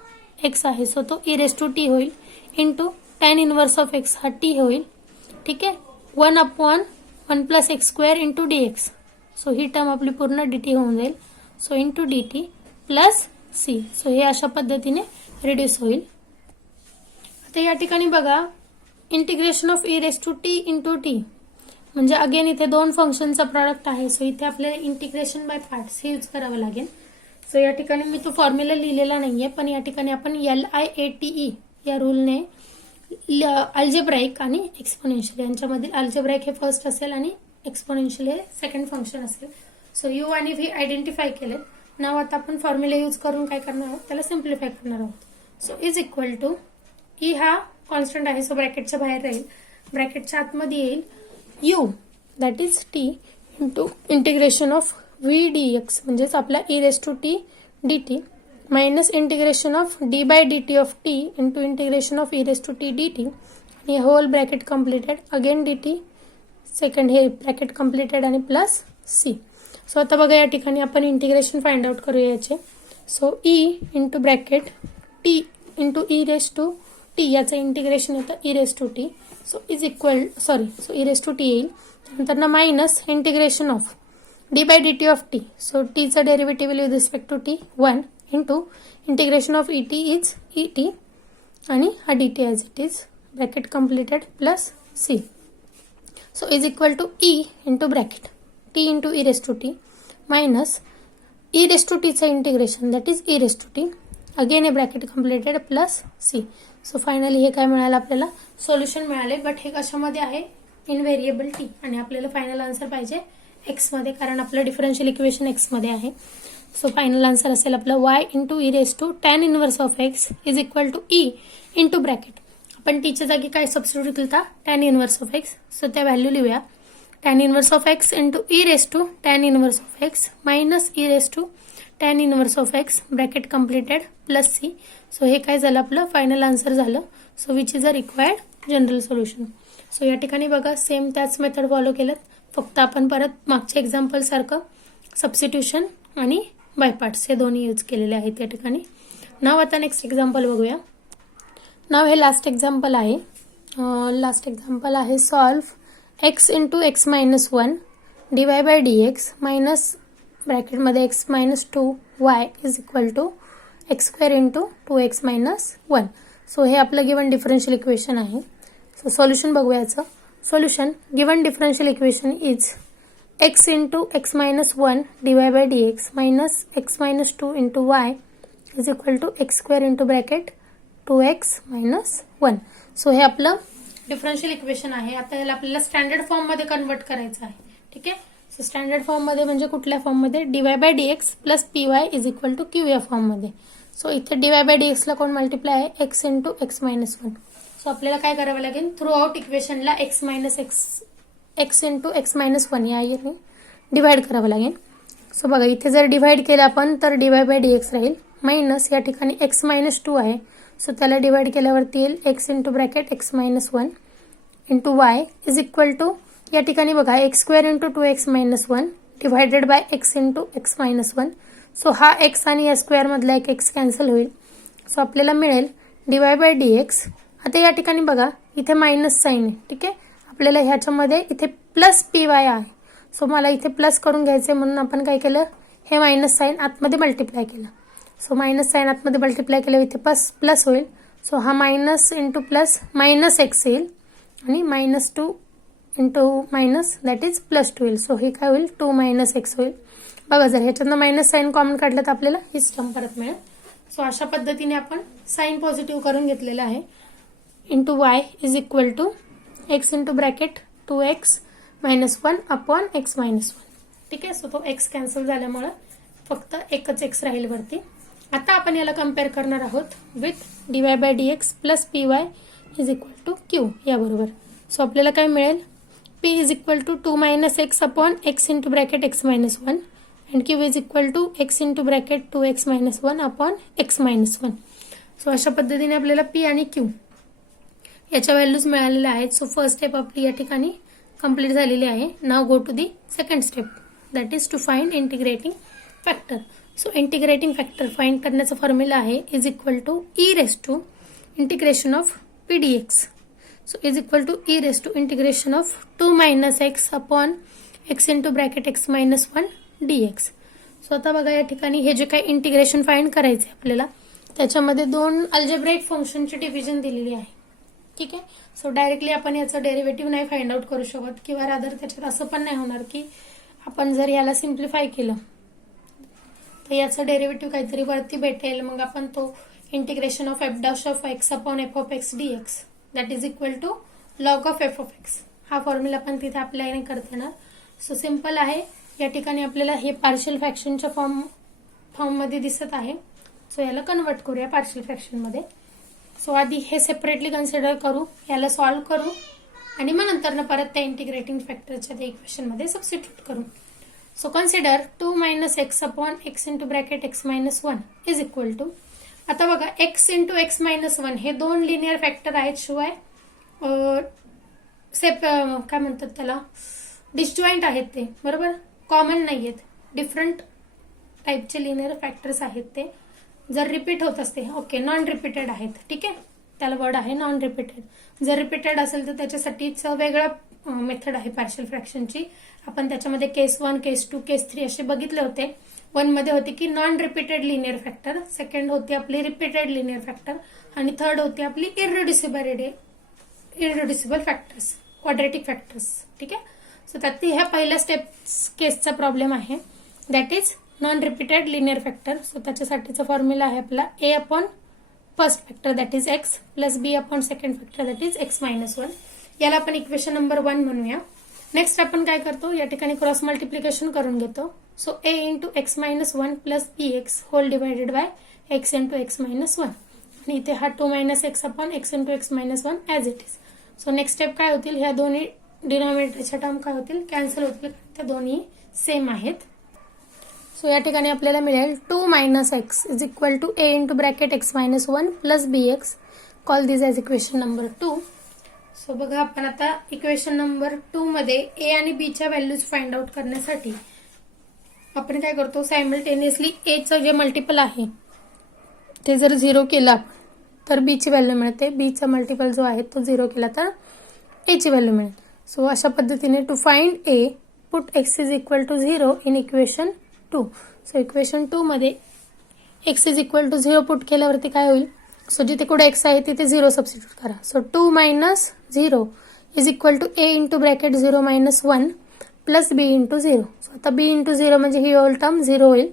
x आहे सो तो e रेस टू टी होईल into tan inverse of x हा t होईल. ठीक आहे. 1/1 plus x square into dx. So ही term आपली पूर्ण dt होऊन जाईल. So into dt plus c. So हे अशा पद्धतीने रिड्यूस होईल. आता या ठिकाणी बघा integration of e raise to t into t म्हणजे अगेन इथे दोन फंक्शनचा प्रॉडक्ट आहे. सो इथे आपल्याला इंटिग्रेशन बाय पार्ट्स हे यूज करावं लागेल. सो या ठिकाणी मी तो फॉर्म्युला लिहिलेला नाहीये पण या ठिकाणी आपण LIATE या रूलने अल्जेब्राईक आणि एक्सपोनेन्शियल यांच्यामधील अल्जेब्राईक हे फर्स्ट असेल आणि एक्सपोनेन्शियल हे सेकंड फंक्शन असेल. सो यू आणि व्ही आयडेंटिफाय केले. नाव आता आपण फॉर्म्युला यूज करून काय करणार आहोत त्याला सिम्प्लिफाय करणार आहोत. So is equal to e हा कॉन्स्टंट आहे सो ब्रॅकेटच्या बाहेर राहील ब्रॅकेटच्या आतमध्ये येईल u that is t into integration of v dx म्हणजेच आपला e raise to t dt minus integration of d by dt of t into integration of e raise to t dt आणि whole bracket completed again dt second हे bracket completed आणि plus c. So आता बघा या ठिकाणी आपण integration find out करूया याचे. So e into bracket t into e raise to t याचं इंटिग्रेशन होतं e raise to t. So is equal so e raise to t येईल. नंतर ना minus integration of d by dt of t. So टीचं derivative with respect to t 1 into integration of e t is e t आणि हा d t as it is bracket completed plus C. So is equal to e into bracket t into e raise to t minus e raise to टीचं integration that is e raise to t again a bracket completed plus C. So finally हे काय मिळालं आपल्याला solution मिळाले. But हे कशामध्ये आहे in variable T आणि आपल्याला फायनल आन्सर पाहिजे एक्समध्ये कारण आपलं डिफरन्शियल इक्वेशन एक्समध्ये आहे. सो फायनल आन्सर असेल आपलं y into e raise to tan inverse of x is equal to e into bracket. आपण टीच्या जागी काय सबस्टिट्यूट केलं tan inverse of x. So त्या व्हॅल्यू लिहूया tan inverse of x into e raise to tan inverse of x minus e raise to tan inverse of x bracket completed plus C. So हे काय झालं आपलं final answer झालं. So which is a required general solution. So या ठिकाणी बघा same त्याच method follow केलं फक्त आपण परत मागच्या एक्झाम्पल सारखं सबस्टिट्यूशन आणि बाय पार्ट्स हे दोन्ही यूज केलेले आहेत या ठिकाणी. नाव आता नेक्स्ट एक्झाम्पल बघूया. नाव हे लास्ट एक्झाम्पल आहे. लास्ट एक्झाम्पल आहे solve x into x minus one d y by d x minus ब्रॅकेटमध्ये x minus two y is equal to x square into two x minus one. So हे आपलं given differential equation आहे. So solution बघूया याचं. Solution given differential equation is x into x minus one d y by d x minus x minus two into Y is equal to x square into bracket two x minus one. So हे आपलं differential equation आहे. आता याला आपल्याला standard फॉर्ममध्ये convert करायचं आहे. ठीक आहे. सो स्टँडर्ड फॉर्ममध्ये म्हणजे कुठल्या फॉर्ममध्ये d y by d x plus P Y is equal to q या फॉर्ममध्ये. सो इथे डी वाय बाय डी एक्सला कोण मल्टिप्लाय आहे x into x minus one. So आपल्याला काय करावं लागेल थ्रू आउट इक्वेशनला x minus x into x minus one या डिवाइड करावं लागेल. सो बघा इथे जर डिवाइड केलं आपण तर d y by d x राहील मायनस या ठिकाणी एक्स मायनस टू आहे. सो त्याला डिवाइड केल्यावरती येईल x into bracket x minus one into Y is equal to या ठिकाणी बघा x square into two x minus one divided by x into x minus one. So हा x आणि या स्क्वेअरमधला एक एक्स कॅन्सल होईल. सो आपल्याला मिळेल D y by d x. आता या ठिकाणी बघा इथे मायनस साईन आहे. ठीक आहे. आपल्याला ह्याच्यामध्ये इथे प्लस पी वाय आहे. सो मला इथे प्लस करून घ्यायचे म्हणून आपण काय केलं हे मायनस साईन आतमध्ये मल्टिप्लाय केलं. सो मायनस साईन आतमध्ये मल्टिप्लाय केलं इथे प्लस होईल. सो हा minus into plus minus x येईल आणि minus two into minus that is plus two येईल. सो हे काय होईल टू मायनस एक्स होईल. बघा जर ह्याच्यातनं मायनस साईन कॉमन काढलं तर आपल्याला हीच टर्म परत मिळेल. सो अशा पद्धतीने आपण साईन पॉझिटिव्ह करून घेतलेलं आहे. Into Y is equal to x into bracket two x minus one upon x minus one. ठीक आहे. सो तो एक्स कॅन्सल झाल्यामुळे फक्त एकच एक्स राहील वरती. आता आपण याला कम्पेअर करणार आहोत with d y by d x plus P Y is equal to q याबरोबर. सो आपल्याला काय मिळेल p is equal to two minus x upon x into bracket x minus one and q is equal to x into bracket two x minus one upon x minus one. So अशा पद्धतीने आपल्याला P आणि Q याच्या values मिळालेल्या आहेत. So first step आपली या ठिकाणी कंप्लीट झालेली आहे. Now go to the second step that is to find integrating factor. So integrating factor find करण्याचा फॉर्म्युला आहे is equal to e raise to integration of P D x. So is equal to e raise to integration of two minus x upon x into bracket x minus one d x. So आता बघा या ठिकाणी हे जे काही integration find करायचं आहे आपल्याला त्याच्यामध्ये दोन अल्जेब्राइक फंक्शनची डिव्हिजन दिलेली आहे. ठीक आहे. सो डायरेक्टली आपण याचं डेरिव्हेटिव्ह नाही फाइंड आउट करू शकत किंवा रादर त्याच्यात असं पण नाही होणार की आपण जर याला सिम्प्लिफाय केलं तर याचं डेरिव्हेटिव्ह काहीतरी वरती भेटेल मग आपण तो integration of f dash of x upon f of x d x that is equal to log of f of x हा फॉर्म्युला पण तिथे अप्लाय नाही करता येणार. सो सिम्पल आहे. या ठिकाणी आपल्याला हे पार्शियल फ्रॅक्शनच्या फॉर्ममध्ये दिसत आहे. सो याला कन्वर्ट करूया पार्शियल फ्रॅक्शनमध्ये. सो आधी हे सेपरेटली कन्सिडर करू याला सॉल्व्ह करू आणि मग नंतर परत त्या इंटिग्रेटिंग फॅक्टरच्या त्या इक्वेशनमध्ये सबस्टिट्यूट करू. So consider two minus x upon x into bracket x minus one is equal to आता बघा x into x minus one हे दोन लिनियर फॅक्टर आहेत शिवाय काय म्हणतात त्याला डिसजॉईंट आहेत ते बरोबर कॉमन नाही आहेत. डिफरंट टाईपचे लिनियर फॅक्टर्स आहेत ते जर रिपीट होत असते ओके नॉन रिपीटेड आहेत. ठीक आहे. त्याला वर्ड आहे नॉन रिपीटेड. जर रिपीटेड असेल तर त्याच्यासाठीच वेगळं मेथड आहे पार्शियल फ्रॅक्शनची. आपण त्याच्यामध्ये केस 1 केस 2 केस 3 असे बघितले होते. 1मध्ये होती की non repeated linear factor, second होती आपली रिपीटेड लिनियर फॅक्टर आणि थर्ड होती आपली इररिड्युसिबल फॅक्टर्स, क्वाड्रेटिक फॅक्टर्स. ठीक आहे. सो त्यात ह्या पहिल्या केसचा प्रॉब्लेम आहे, that is non repeated linear factor. So त्याच्यासाठीचा फॉर्म्युला आहे आपला a upon first factor that is x plus b upon second factor that is x minus 1. याला आपण इक्वेशन नंबर 1 म्हणूया. नेक्स्ट आपण काय करतो, या ठिकाणी क्रॉस मल्टिप्लिकेशन करून घेतो. So a into x minus 1 plus bx whole divided by x into x minus 1 आणि इथे हा 2 minus x upon x into x minus 1 as it is. So next step काय होतील, ह्या दोन्ही डिनॉमिनेटरच्या टर्म काय होतील, कॅन्सल होतील, त्या दोन्ही सेम आहेत. सो या ठिकाणी आपल्याला मिळेल 2 minus x is equal to a into bracket x minus 1 plus bx. Call this as equation number 2. So बघा आपण आता इक्वेशन नंबर 2 मध्ये a आणि b च्या व्हॅल्यूज फाइंड आउट करण्यासाठी आपण काय करतो, सायमल्टेनियसली a चं जे मल्टिपल आहे ते जर 0 केला तर b ची व्हॅल्यू मिळते, b चा मल्टिपल जो आहे तो 0 केला तर a ची व्हॅल्यू मिळेल. सो अशा पद्धतीने to find a put x is equal to 0 in equation 2. So equation 2 मध्ये x is equal to 0 put केल्यावरती काय होईल, सो जिथे कुठे x आहे तिथे 0 सबस्टिट्यूट करा. So 2 minus 0 is equal to a into bracket 0 minus 1 plus b into 0. So आता b इंटू 0 म्हणजे ही होल टर्म 0 होईल.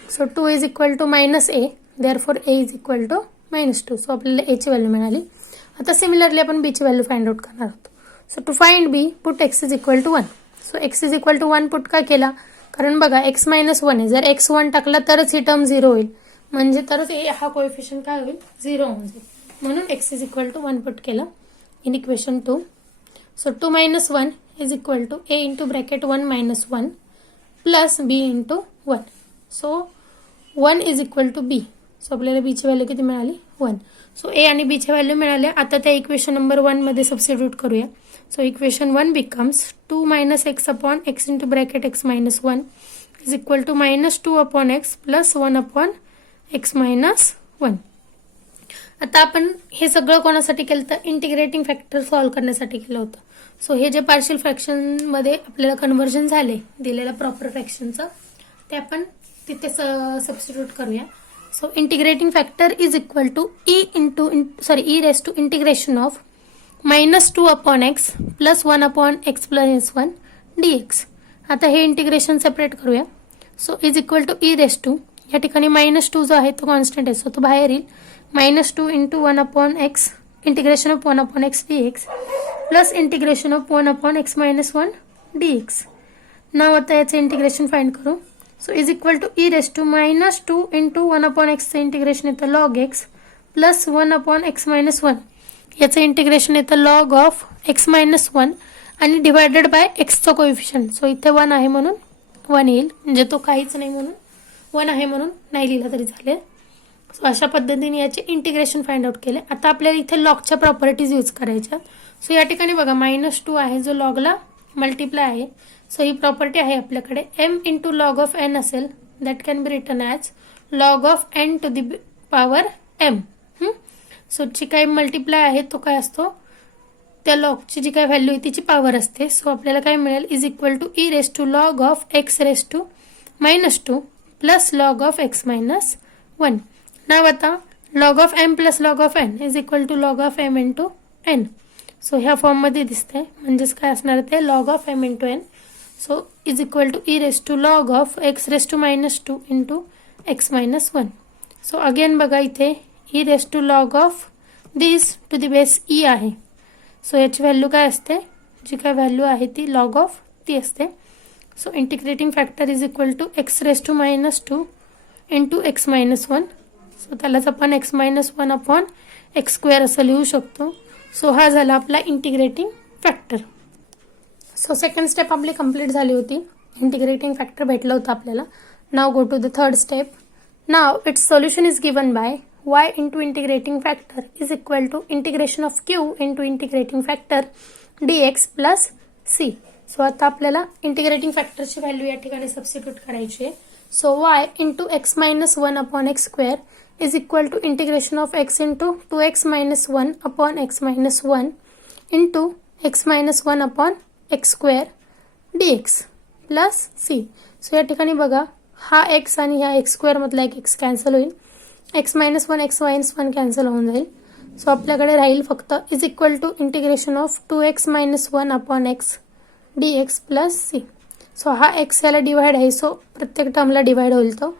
So 2 is equal to minus a, therefore a is equal to minus 2. So आपल्याला a ची value मिळाली. आता similarly आपण b ची व्हॅल्यू फाइंड आउट करणार आहोत. So to find b put x is equal to 1. So x is equal to 1 put का केला, कारण बघा x मायनस 1 आहे, जर x 1 टाकला तरच ही टर्म 0 होईल, म्हणजे तरच हा कोएफिशियंट काय होईल, 0 होऊन जाईल. म्हणून x is equal to 1 put केलं in equation 2. So 2 minus 1 is equal to a into bracket 1 minus 1 plus b into 1. So 1 is equal to b. So आपल्याला b ची व्हॅल्यू किती मिळाली, 1. सो a आणि b च्या व्हॅल्यू मिळाल्या. आता त्या इक्वेशन नंबर 1 मध्ये सबस्टिट्यूट करूया. So equation 1 becomes 2 minus x upon x into bracket x minus 1 is equal to minus 2 upon x plus 1 upon x minus 1. आता आपण हे सगळं कोणासाठी केलं तर इंटिग्रेटिंग फॅक्टर सॉल्व्ह करण्यासाठी केलं होतं. सो हे जे पार्शियल फ्रॅक्शनमध्ये आपल्याला कन्व्हर्जन झाले दिलेलं प्रॉपर फ्रॅक्शनचं, ते आपण तिथे सबस्टिट्यूट करूया. So integrating factor is equal to e raise to integration of minus 2 upon x plus 1 upon x plus 1 dx. आता हे इंटिग्रेशन सेपरेट करूया. So is equal to e raise to, या ठिकाणी मायनस 2 जो आहे तो कॉन्स्टंट आहे, सो तो बाहेर येईल. Minus 2 into 1 upon x integration of 1 upon x dx plus integration of 1 upon x minus 1 dx. Now आता याचं इंटिग्रेशन फाइंड करू. So is equal to e raise to minus 2 into 1 upon एक्सचं integration येतं log x plus 1 upon x minus 1. याचं integration येतं log of x minus 1 आणि divided by एक्सचं coefficient. So इथे 1 आहे म्हणून 1 येईल, म्हणजे तो काहीच नाही म्हणून 1 आहे म्हणून नाही लिहिलं तरी चालेल. सो अशा पद्धतीने याचे इंटिग्रेशन फाइंड आउट केले. आता आपल्याला इथे लॉगच्या प्रॉपर्टीज यूज करायच्या. सो या ठिकाणी बघा मायनस 2 आहे जो लॉगला मल्टिप्लाय आहे. सो ही प्रॉपर्टी आहे आपल्याकडे m into log of n असेल, that can be written as log of n to the power m. So जी काही मल्टिप्लाय आहे तो काय असतो, त्या लॉगची जी काही व्हॅल्यू आहे तिची पॉवर असते. सो आपल्याला काय मिळेल, is equal to e raise to log of x raise to minus 2 plus log of x minus 1. Now आता log of m plus log of n is equal to log of m into n. सो ह्या फॉर्ममध्ये दिसतंय, म्हणजेच काय असणार ते log of m into n. So is equal to e raise to log of x raise to minus 2 into x minus 1. So again बघा इथे e raise to log of this to the base e आहे. So याची value काय असते, जी काय value आहे ती log of ती असते. So integrating factor is equal to x raise to minus 2 into x minus 1. So त्यालाच आपण x minus 1 upon x square असं लिहू शकतो. सो हा झाला आपला integrating factor. So second step आपली कंप्लीट झाली होती, इंटिग्रेटिंग फॅक्टर भेटलं होतं आपल्याला. Now go to the third step. Now its solution is given by y into integrating factor is equal to integration of q into integrating factor dx plus c. So आता आपल्याला integrating फॅक्टरची value या ठिकाणी substitute करायची आहे. So y into x minus 1 upon x square is equal to integration of x into 2x minus 1 upon x minus 1 into x minus 1 upon x square dx plus c. So या ठिकाणी बघा हा x आणि ह्या x square मधला एक x cancel होईल. X minus one x minus one cancel होऊन जाईल. सो आपल्याकडे राहील फक्त is equal to integration of 2x minus one upon x dx plus C. So हा एक्स याला डिवाइड आहे, सो प्रत्येक टर्मला डिवाइड होईल तो.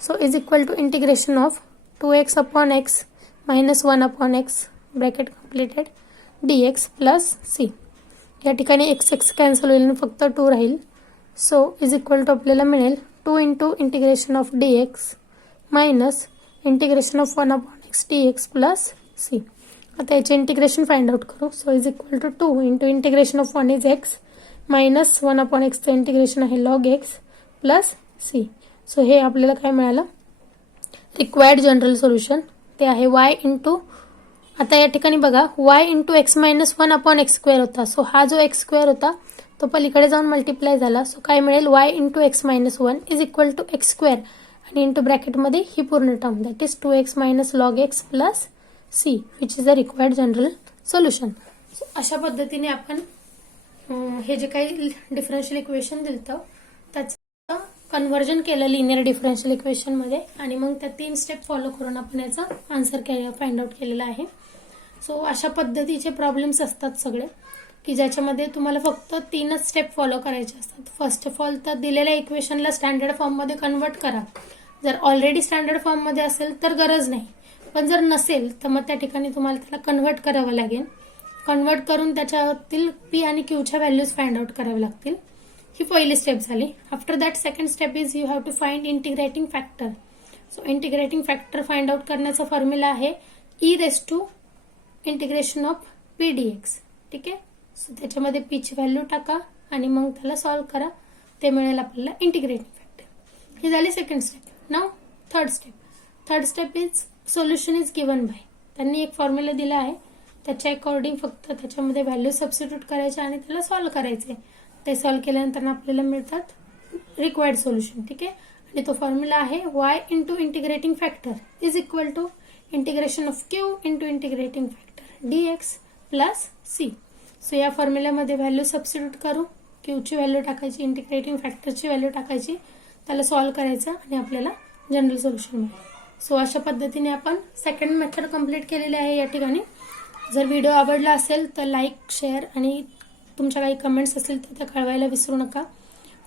So is equal to integration of 2x upon x minus one upon x bracket completed dx plus c. या ठिकाणी x x cancel होईल आणि फक्त 2 राहील. सो इज इक्वल टू आपल्याला मिळेल 2 into integration of dx minus integration of 1 upon x dx plus c. आता याचे इंटिग्रेशन फाइंड आउट करू. So is equal to 2 into integration of 1 is x minus 1 upon एक्सचं इंटिग्रेशन आहे log x plus C. So हे आपल्याला काय मिळालं, required general solution ते आहे y इंटू, आता या ठिकाणी बघा y into x minus one upon x square होता. सो हा जो एक्स स्क्वेअर होता तो पलीकडे जाऊन मल्टिप्लाय झाला. सो काय मिळेल y into x minus one is equal to x square आणि इंटू ब्रॅकेटमध्ये ही पूर्ण term that is 2x minus log x plus c which is the required general solution. So अशा पद्धतीने आपण हे जे काही डिफरन्शियल इक्वेशन दिलं त्याचं कन्व्हर्जन केलं लिनियर डिफरन्शियल इक्वेशन मध्ये आणि मग त्या 3 स्टेप फॉलो करून आपण याचा आन्सर फाइंड आउट केलेला आहे. सो अशा पद्धतीचे प्रॉब्लेम्स असतात सगळे की ज्याच्यामध्ये तुम्हाला फक्त 3च स्टेप फॉलो करायचे असतात. फर्स्ट ऑफ ऑल तर दिलेल्या इक्वेशनला स्टँडर्ड फॉर्ममध्ये कन्वर्ट करा. जर ऑलरेडी स्टँडर्ड फॉर्ममध्ये असेल तर गरज नाही, पण जर नसेल तर मग त्या ठिकाणी तुम्हाला त्याला कन्वर्ट करावं लागेल. कन्वर्ट करून त्याच्यातील पी आणि क्यूच्या व्हॅल्यूज फाइंड आउट करावे लागतील. ही पहिली स्टेप झाली. After that second step is you have to find integrating factor. So integrating factor find out करण्याचा फॉर्म्युला आहे e raise to integration of P dx. ठीक आहे. सो त्याच्यामध्ये पी ची व्हॅल्यू टाका आणि मग त्याला सॉल्व्ह करा, ते मिळेल आपल्याला इंटिग्रेटिंग फॅक्टर. ही झाली second step. Now third step. Third step is solution is given by. त्यांनी एक फॉर्म्युला दिला आहे, त्याच्या अकॉर्डिंग फक्त त्याच्यामध्ये व्हॅल्यू सबस्टिट्यूट करायचे आणि त्याला सॉल्व्ह करायचे. ते सॉल्व्ह केल्यानंतर आपल्याला मिळतात रिक्वायर्ड सोल्युशन. ठीक आहे. आणि तो फॉर्म्युला आहे y into integrating factor is equal to integration of Q into integrating factor dx plus C. So या फॉर्म्युल्यामध्ये व्हॅल्यू सबस्टिट्यूट करू, क्यूची व्हॅल्यू टाकायची, इंटिग्रेटिंग फॅक्टरची व्हॅल्यू टाकायची, त्याला सॉल्व्ह करायचं आणि आपल्याला जनरल सोल्युशन मिळेल. सो अशा पद्धतीने आपण सेकंड मेथड कंप्लीट केलेली आहे या ठिकाणी. जर व्हिडिओ आवडला असेल तर लाईक, शेअर आणि तुमच्या काही कमेंट्स असतील तर त्या कळवायला विसरू नका.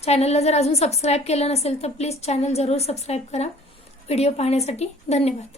चॅनलला जर अजून सबस्क्राईब केलं नसेल तर प्लीज चॅनल जरूर सबस्क्राईब करा. व्हिडिओ पाहण्यासाठी धन्यवाद.